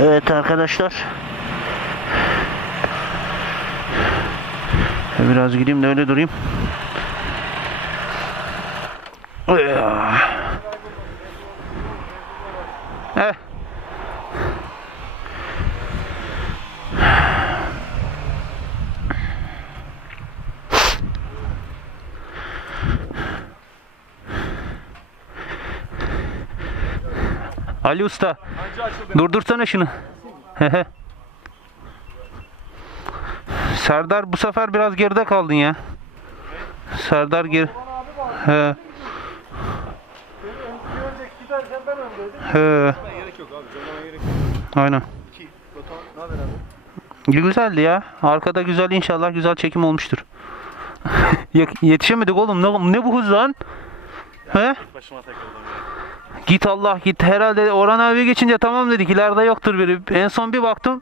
Evet arkadaşlar. Biraz gideyim de öyle durayım. Ya. Ali Usta. Durdursana şunu. Serdar bu sefer biraz geride kaldın ya. Serdar geri. He. He. Aynen. Güzeldi ya. Arkada güzel inşallah güzel çekim olmuştur. Ye- Yetişemedik oğlum. Ne, ne bu hız lan? He? Başıma takıldım. Git Allah git. Herhalde Orhan abi geçince tamam dedik. İleride yoktur biri. En son bir baktım.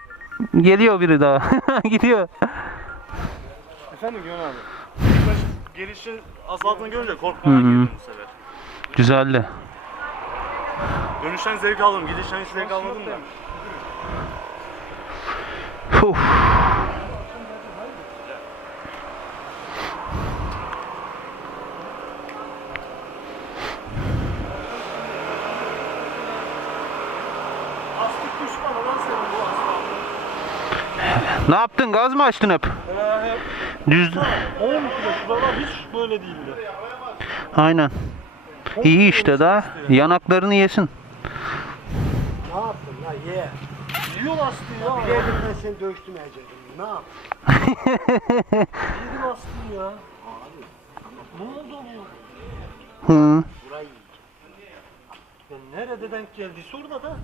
Geliyor biri daha. Gidiyor. Efendim Güven abi. Gelişi azaldığını görünce korkmadan Hı hı. girdim bu sefer. Güzeldi. Dönüşten zevk aldım. Gidişten hiç zevk almadım da. Uf. Ne yaptın? Gaz mı açtın hep? Düz. 10 kilo şuralar hiç böyle değildi. Aynen. İyi işte daha. Yanaklarını yesin. Ne yaptın ya ye. Yiyor Aslı ya. Geldim ben seni dövüştürmeyecektim. Ne yaptın? Yedim Aslı ya. Ne oldu bu? Hı. Burayı Ya nerede denk geldi? Sorda da.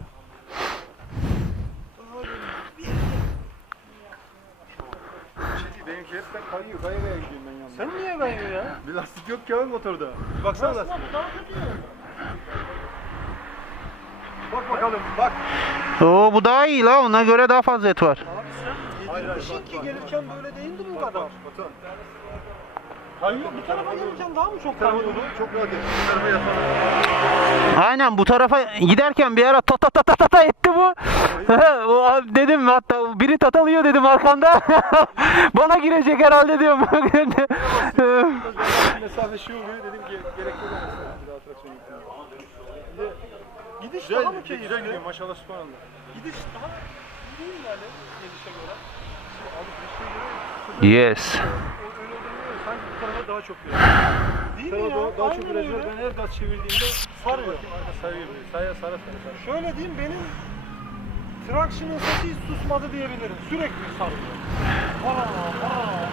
Benimki hepten kayıyor, kaya kaya gidiyorum ben yanına. Sen niye kayıyor ya? Bir lastik yok ki abi motorda. Bir baksana Aslı lastik. daha kötü ya. Bak bakalım, bak. Oo bu daha iyi la. Ona göre daha fazla et var. Hayır, hayır, Işık ki gelirken böyle değildi bu bak, kadar. bak, Batuhan. Kayıyor. Bu tarafa gelirken daha mı çok kayıyordu? çok rahat et. Tarafa yaslan. Aynen bu tarafa giderken bir ara ta ta ta ta ta ta etti bu. dedim hatta biri tatalıyor dedim arkanda. Bana girecek herhalde diyorum. Mesafe şey oluyor, dedim ki gerek yok. Bir atraksiyon Gidiş Güzel, daha mı güzel keyifli? gidiyor maşallah subhanallah. Gidiş daha iyi yani gelişe göre. Şey göre yes. Tarafa daha çok viraj. Değil Bu mi ya? daha, çok Aynen viraj var. öyle. Ben her gaz çevirdiğimde Sarıyor. Arka sarıyor böyle. Saya sara sara sara. Şöyle diyeyim benim traction'ın sesi hiç susmadı diyebilirim. Sürekli sarıyor. Aa, aa, aa.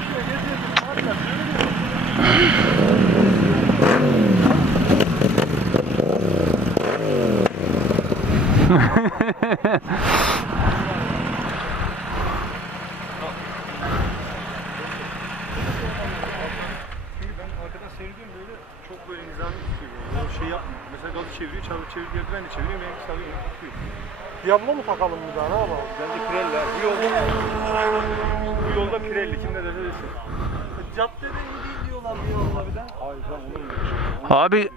İşte geziyordum var ya söylüyorum. Ben seyrediyorum böyle çok böyle nizami tutuyor böyle. Yani şey yapmıyor. Mesela gazı çeviriyor, çevir, çeviriyor, ben de çeviriyorum, benimki sarıyor, tutuyor. Diablo mu takalım bir daha ne yapalım? Bence Pirelli abi. Bu yolda, bu yolda Pirelli kim ne derse desin. Caddede iyi değil diyorlar bir yolda bir de. Hayır lan olur mu? Abi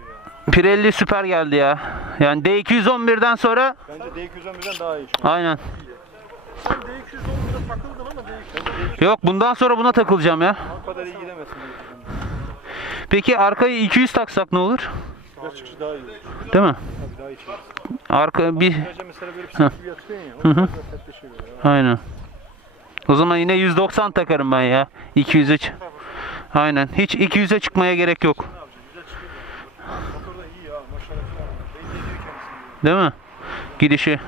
Pirelli süper geldi ya. Yani D211'den sonra Bence D211'den daha iyi şu an. aynen. Sen D211'e takıldın ama D211 Yok bundan sonra buna takılacağım ya. Bu kadar iyi gidemezsin D211'den. Peki arkayı 200 taksak ne olur? Çıkışı daha iyi olur. Değil mi? Tabii daha iyi çıkar. Arka bir Viraja mesela böyle bir sıkıntı yatıyorsun ya. O Hı hı. ya. aynen. O zaman yine 190 takarım ben ya. 200'e ç- Aynen. Hiç 200'e çıkmaya gerek yok. Ne yapacaksın? Güzel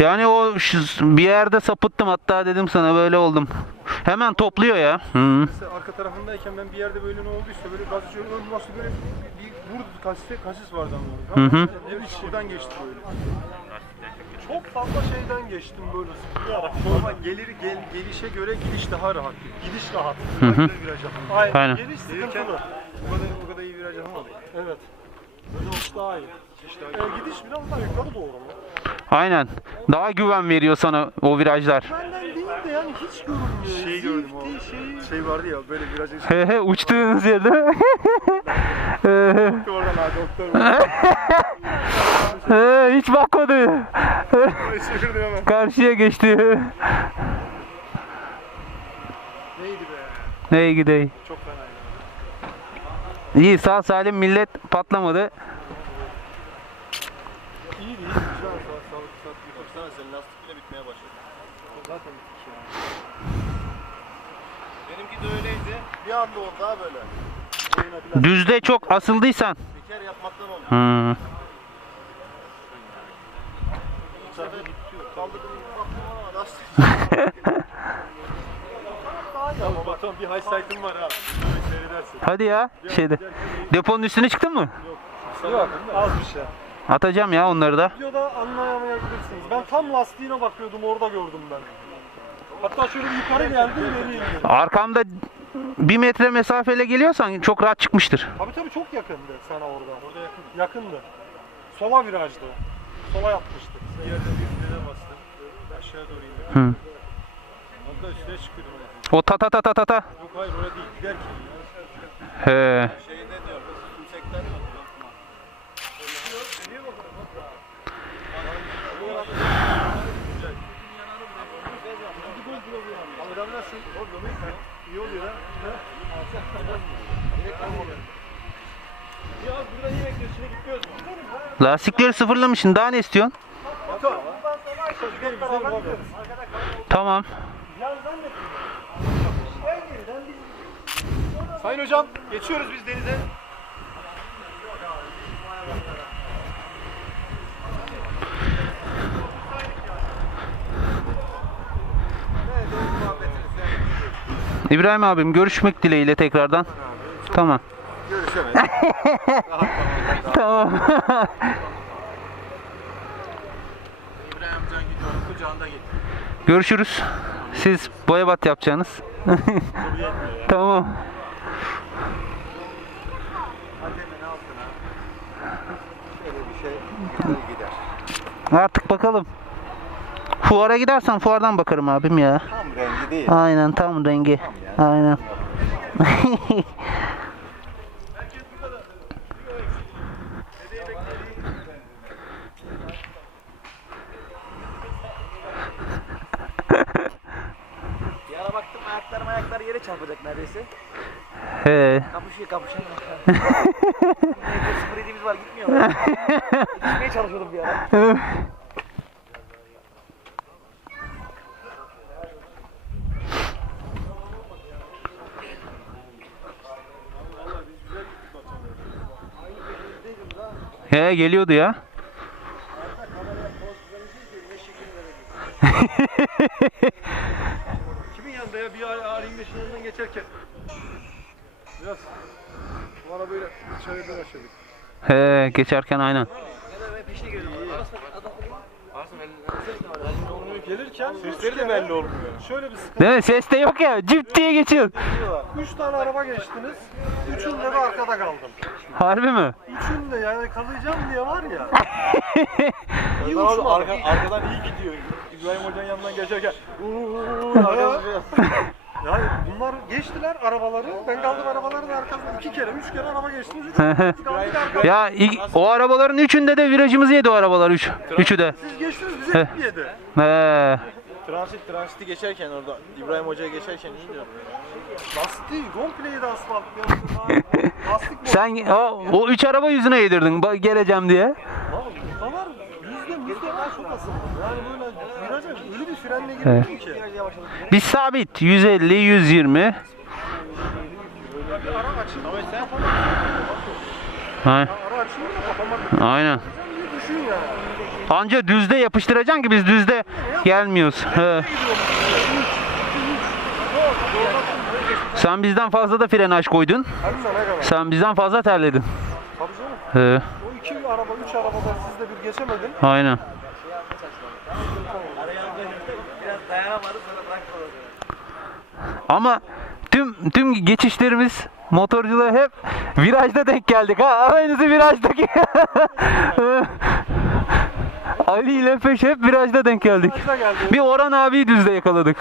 Yani o bir yerde sapıttım hatta dedim sana böyle oldum. Hemen topluyor ya. Hı. Mesela arka tarafındayken ben bir yerde böyle ne olduysa böyle şöyle ön nasıl böyle bir, bir vurdu kasiste kasis vardı ama. Hı hı. Evet buradan geçti böyle. Çok fazla şeyden geçtim böyle sıkılarak. Ama gelir gel, gelişe göre gidiş daha rahat. Gidiş rahat. Hı hı. Viraj. Aynen. Aynen. Geliş sıkıntılı. o kadar, o kadar iyi viraj yapamadı. Evet. Böyle hoş daha iyi. Ee, gidiş biraz daha yukarı doğru mu? Aynen. Daha güven veriyor sana o virajlar. Benden değil de yani hiç görünmüyor. Şey gördüm o. Şeyi... Şey vardı ya böyle virajı He he uçtuğunuz yerde. oradan daha doktor. He, hiç bakmadı. Karşıya geçti. Neydi be? Neye gideyim? Çok fenaydı. İyi sağ salim millet patlamadı. İyi değil. Şu an sağlık sağlık sağlık. Baksana senin lastik bile bitmeye başladı. Zaten bitmiş ya. Benimki de öyleydi. Bir anda oldu ha böyle. Düzde çok asıldıysan. teker yapmaktan oldu. Hmm. Bu sefer kaldırdım baktım ama lastik. Ama bakalım bir high sight'ım var ha. Seyredersin. Hadi ya şeyde. Deponun üstüne çıktın mı? Yok az bir şey. Atacağım ya onları da. Videoda anlayamayabilirsiniz. Ben tam lastiğine bakıyordum orada gördüm ben. Hatta şöyle bir yukarı geldim geri indim. Arkamda bir metre mesafeyle geliyorsan çok rahat çıkmıştır. Tabii tabii çok yakındı sana orada. Orada yakın. Yakındı. Sola virajdı. Sola yapmıştık. Bir yerde bir frene bastım. Aşağı doğru indim. Hı. Hatta üstüne çıkıyordum. O ta ta ta ta ta ta. Yok hayır orada değil. Giderken. He. Şeyde diyor. Tümsekten Adam nasıl? Orada mı? İyi oluyor ha. Ya burada niye bekliyorsun? Şimdi gitmiyoruz mu? Lastikleri sıfırlamışsın. Daha ne istiyorsun? Tamam. Sayın hocam geçiyoruz biz denize. İbrahim abim görüşmek dileğiyle tekrardan. Tamam. Tamam. İbrahim amcan gidiyor kucağında git. Görüşürüz. Siz boyabat yapacaksınız. tamam. Şey. Artık bakalım. Fuara gidersen fuardan bakarım abim ya. Tam rengi değil. Aynen tam rengi. Aynen. Bir ara baktım ayaklarım ayaklar yere çarpacak neredeyse. He. Kapışıyor kapışıyor. Sıfır yediğimiz var gitmiyor. Yetişmeye çalışıyordum bir ara. He geliyordu ya. Kimin yanında ya? Bir A25'in yanından geçerken. Biraz bana böyle çayırdan aşağıdık. He geçerken aynen. Gelirken sesleri de belli olmuyor. Şöyle bir sıkıntı. Değil mi? Ses de yok ya. Cıp diye geçiyor. Üç tane araba geçtiniz. Üçünde de arkada kaldım. Harbi mi? Üçünde yani yakalayacağım diye var ya. iyi uçmadım. arka, arkadan iyi gidiyor. İbrahim Hoca'nın yanından geçerken uuu Yani bunlar geçtiler arabaları. Ben kaldım arabaların arkasında iki kere, üç kere araba kaldık arkada. Ya ilk- o arabaların üçünde de virajımızı yedi o arabalar üç. Üçü de. Siz geçtiniz bize hep yedi. He. Transit transiti geçerken orada İbrahim Hoca'ya geçerken iyi diyorum. Lastiği kompleydi asfalt. Yani Lastik bu. Sen o, o üç araba yüzüne yedirdin ba- geleceğim diye. Lan Bunlar öyle bir sabit 150 120. Bir ara açıldı. Ama sen Ha, Ara açıldı da kapamak aynen. yani. Anca düzde yapıştıracaksın ki biz düzde gelmiyoruz. He. Sen bizden fazla da koydun. Hadi sana kadar. Sen bizden fazla terledin. He, iki araba, üç arabada siz de bir geçemedin. aynen. Ama tüm tüm geçişlerimiz motorculuğa hep virajda denk geldik ha. Aynısı virajdaki. Ali ile Peş hep virajda denk geldik. Virajda. Bir Orhan abiyi düzde yakaladık.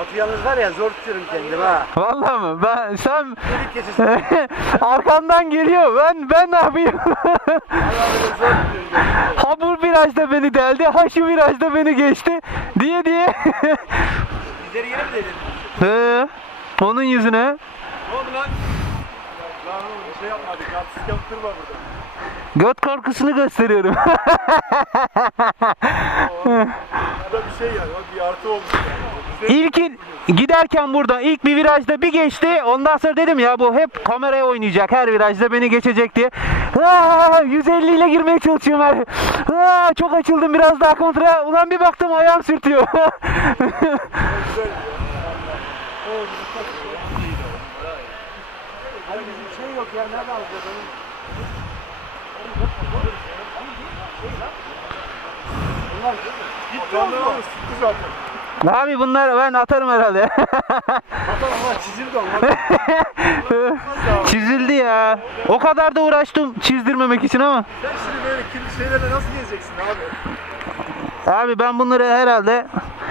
Atı yalnız var ya zor tutuyorum kendimi ha. Vallahi mı? Ben sen Delik kesesi. arkamdan geliyor. Ben ben ne yapayım? Allah'ım zor tutuyorum kendimi. ha bu virajda beni deldi, ha şu virajda beni geçti diye diye. Bizleri yere mi dedin? He, onun yüzüne. Ne oldu lan? Lan oğlum bir şey yapmadık. Artistik yaptırma burada. Göt korkusunu gösteriyorum. Burada bir şey yani. bak Bir artı olmuş yani. İlkin giderken burada ilk bir virajda bir geçti. Ondan sonra dedim ya bu hep kameraya oynayacak. Her virajda beni geçecek diye. Aa, 150 ile girmeye çalışıyorum her. Aa, çok açıldım biraz daha kontra. Ulan bir baktım ayağım sürtüyor. Hani bizim şey yok zaten. Abi bunları ben atarım herhalde. Hatta ama çizildi onlar. Çizildi ya. O kadar da uğraştım çizdirmemek için ama. Sen şimdi böyle kirli şeylerle nasıl gezeceksin abi? Abi ben bunları herhalde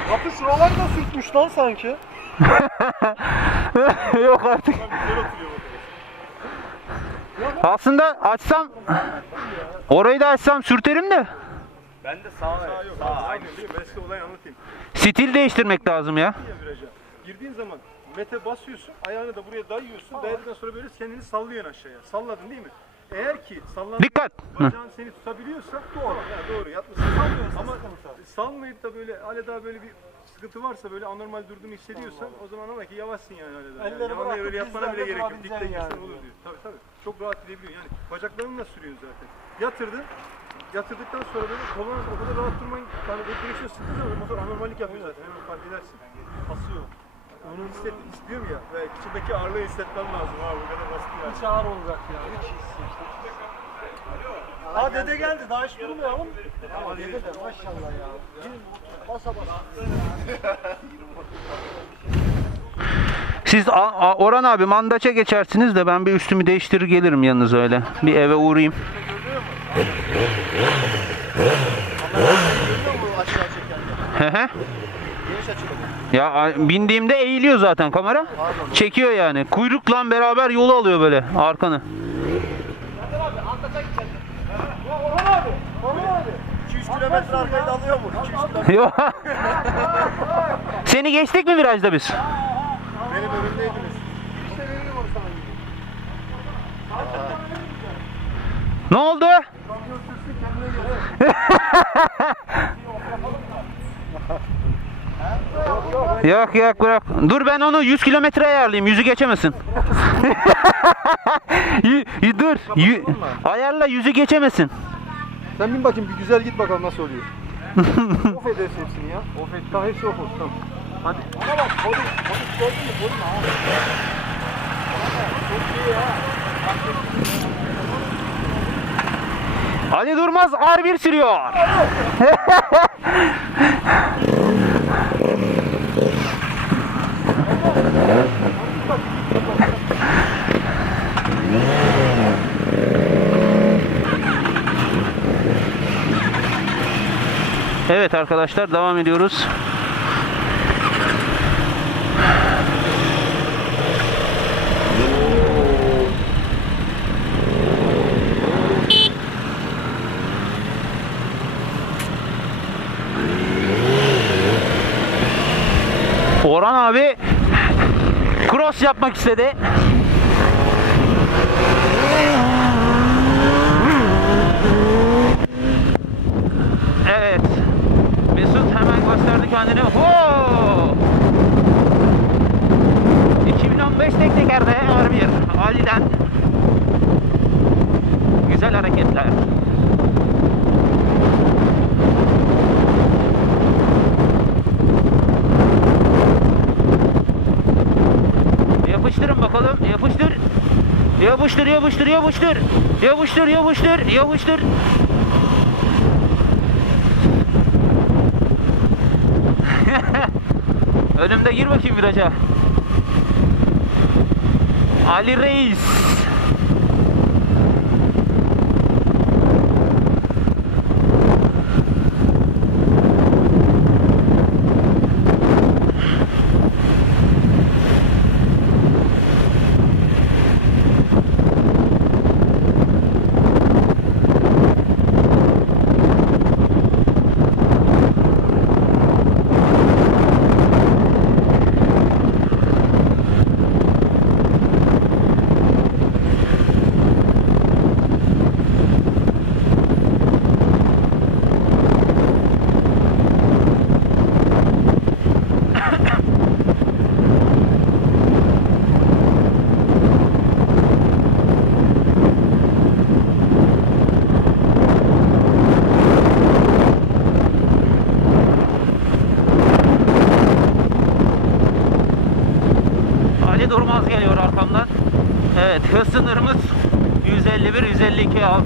Kapı şuralar da sürtmüş lan sanki. yok artık. Aslında açsam orayı da açsam sürterim de. Ben de sağ Sağ yok. Sağ aynı mi? Ben size olayı anlatayım. Stil değiştirmek lazım ya. Girdiğin zaman mete basıyorsun, ayağını da buraya dayıyorsun. Dayadıktan sonra böyle kendini sallıyorsun aşağıya. Salladın değil mi? Eğer ki sallandığın Dikkat. Hı. bacağın seni tutabiliyorsa doğru. Ya doğru yatmışsın. Ama salmayıp da böyle hala daha böyle bir sıkıntı varsa böyle anormal durduğunu hissediyorsan o zaman ama ki yavaşsın yani hala daha. Elleri Yani yalan bırakıp öyle yapmana bile dizlerle gerek yok. durabileceksin Dikte girsen yani. olur diyor. Tabii tabii. Çok rahat gidebiliyorsun yani. Bacaklarını da sürüyorsun zaten. Yatırdın. Yatırdıktan sonra böyle koluna o kadar rahat durman, yani böyle direksiyon sıktığı zaman motor anormallik yapıyor zaten. Hemen fark edersin. Basıyor. Onu hisset, istiyorum ya. Ve içindeki ağırlığı hissetmem lazım abi. Bu kadar basit yani. Hiç ağır olacak ya. Hiç hissettim. Aa dede geldi daha hiç durmayalım. Ama dede de maşallah ya. Basa basa. Siz A- A- Orhan abi mandaça geçersiniz de ben bir üstümü değiştirir gelirim yanınıza öyle. Bir eve uğrayayım. Ya bindiğimde eğiliyor zaten kamera. Çekiyor yani. Kuyrukla beraber yolu alıyor böyle arkanı. 200 kilometre arkayı alıyor mu? 200 kilometre. Yok. Seni geçtik mi virajda biz? Benim önümdeydiniz. Ne oldu? yok yok bırak. Dur ben onu 100 kilometre ayarlayayım. Yüzü geçemesin. Dur. Y- ayarla yüzü geçemesin. Sen bin bakayım bir güzel git bakalım nasıl oluyor. of edersin hepsini ya. Of et. Tamam hepsi of olsun tamam. Hadi. Ama bak polis, polis gördün mü? Polis ha. Ali Durmaz R1 sürüyor. Evet arkadaşlar devam ediyoruz. Orhan abi cross yapmak istedi. Evet. Mesut hemen gösterdi kendini. Ho! 2015 tek tekerde R1 Ali'den güzel hareketler. Bakalım. Yapıştır. Yapıştır, yapıştır, yapıştır. Yapıştır, yapıştır, yapıştır. Önümde gir bakayım viraja. Ali Reis.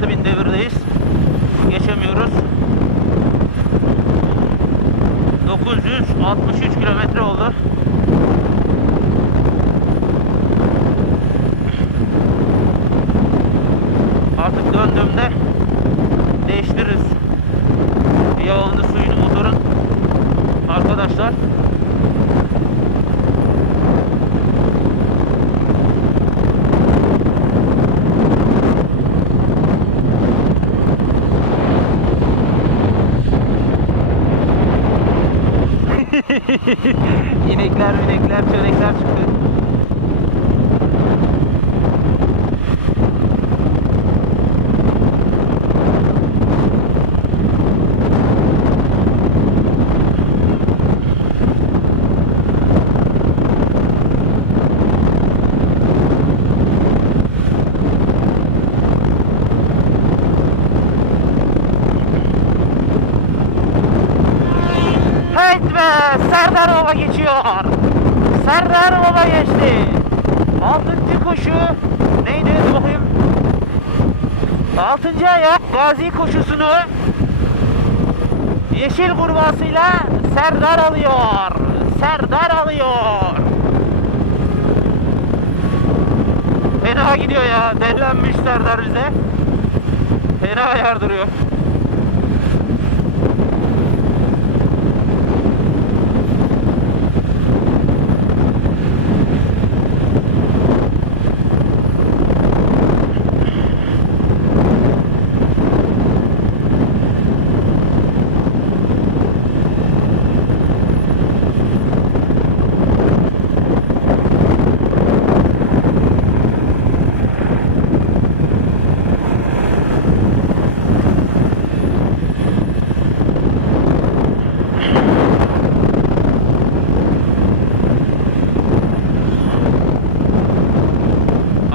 nasıl bir this. İnekler, minekler, çönekler çıktı. Hayt be! Serdar Baba geçiyor. Serdar Baba geçti. Altıncı koşu. Neydi bakayım. Altıncı ayak gazi koşusunu yeşil kurbağasıyla Serdar alıyor. Serdar alıyor. Fena gidiyor ya. Dellenmiş Serdar bize. Fena yardırıyor.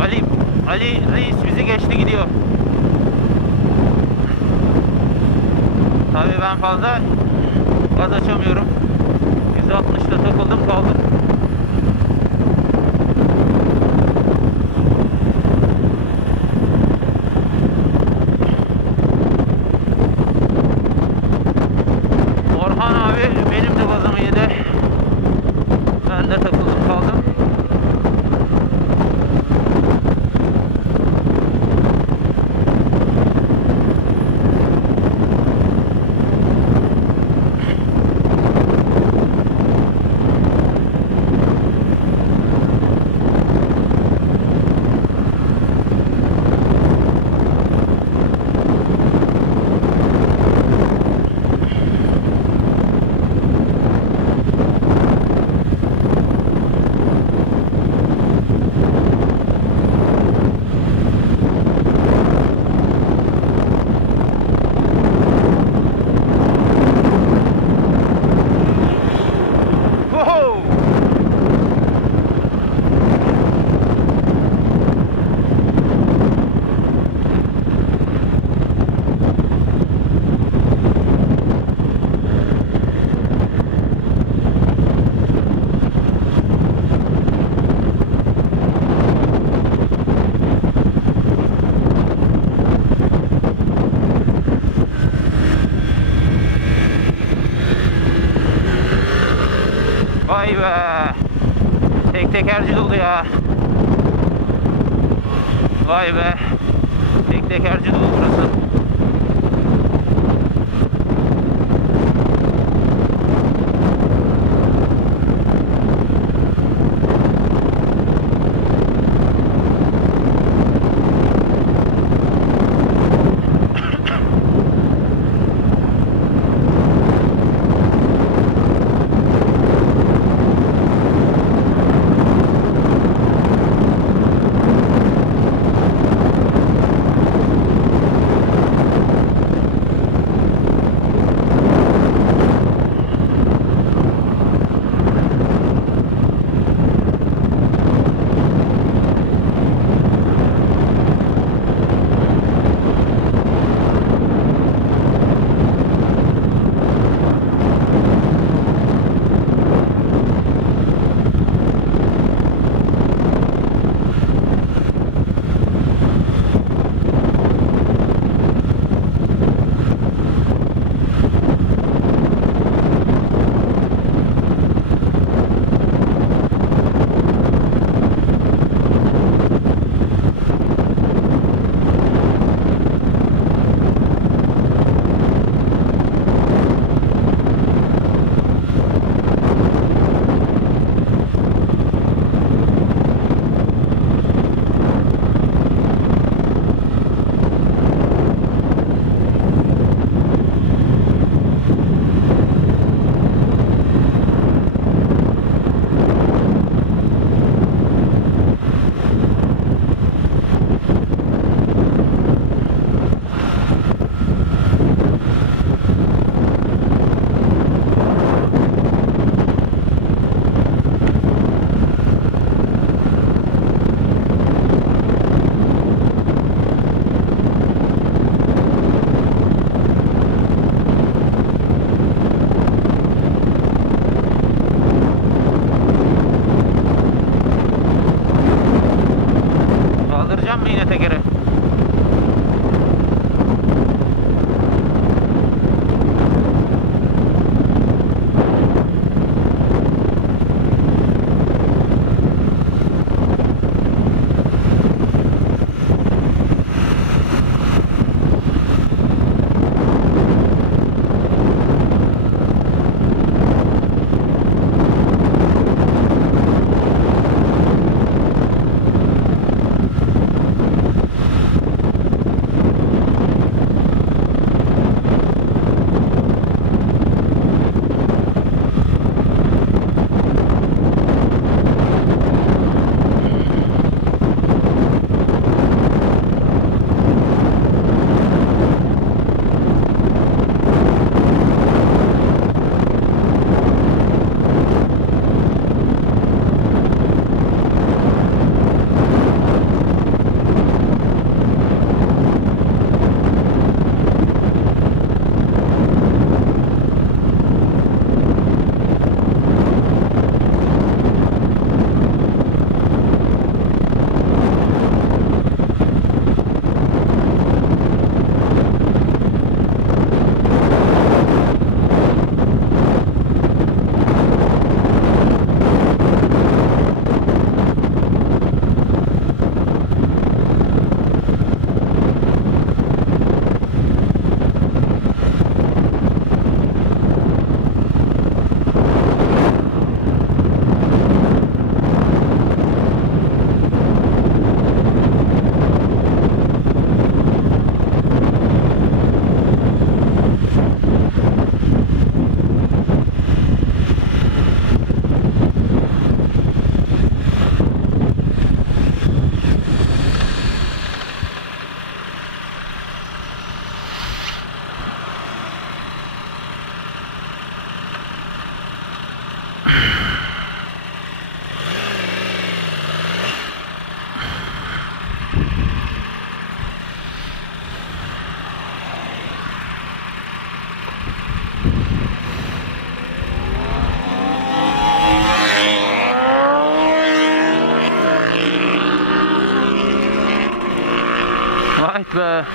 Ali Ali Reis bizi geçti gidiyor. Tabii ben fazla gaz açamıyorum. 160'ta takıldım kaldım. Orhan abi benim de gazımı yedi. Ben de takıldım kaldım. Whoa! Vay be. Tek tekerci dolu ya. Vay be. Tek tekerci dolu burası. Vay be.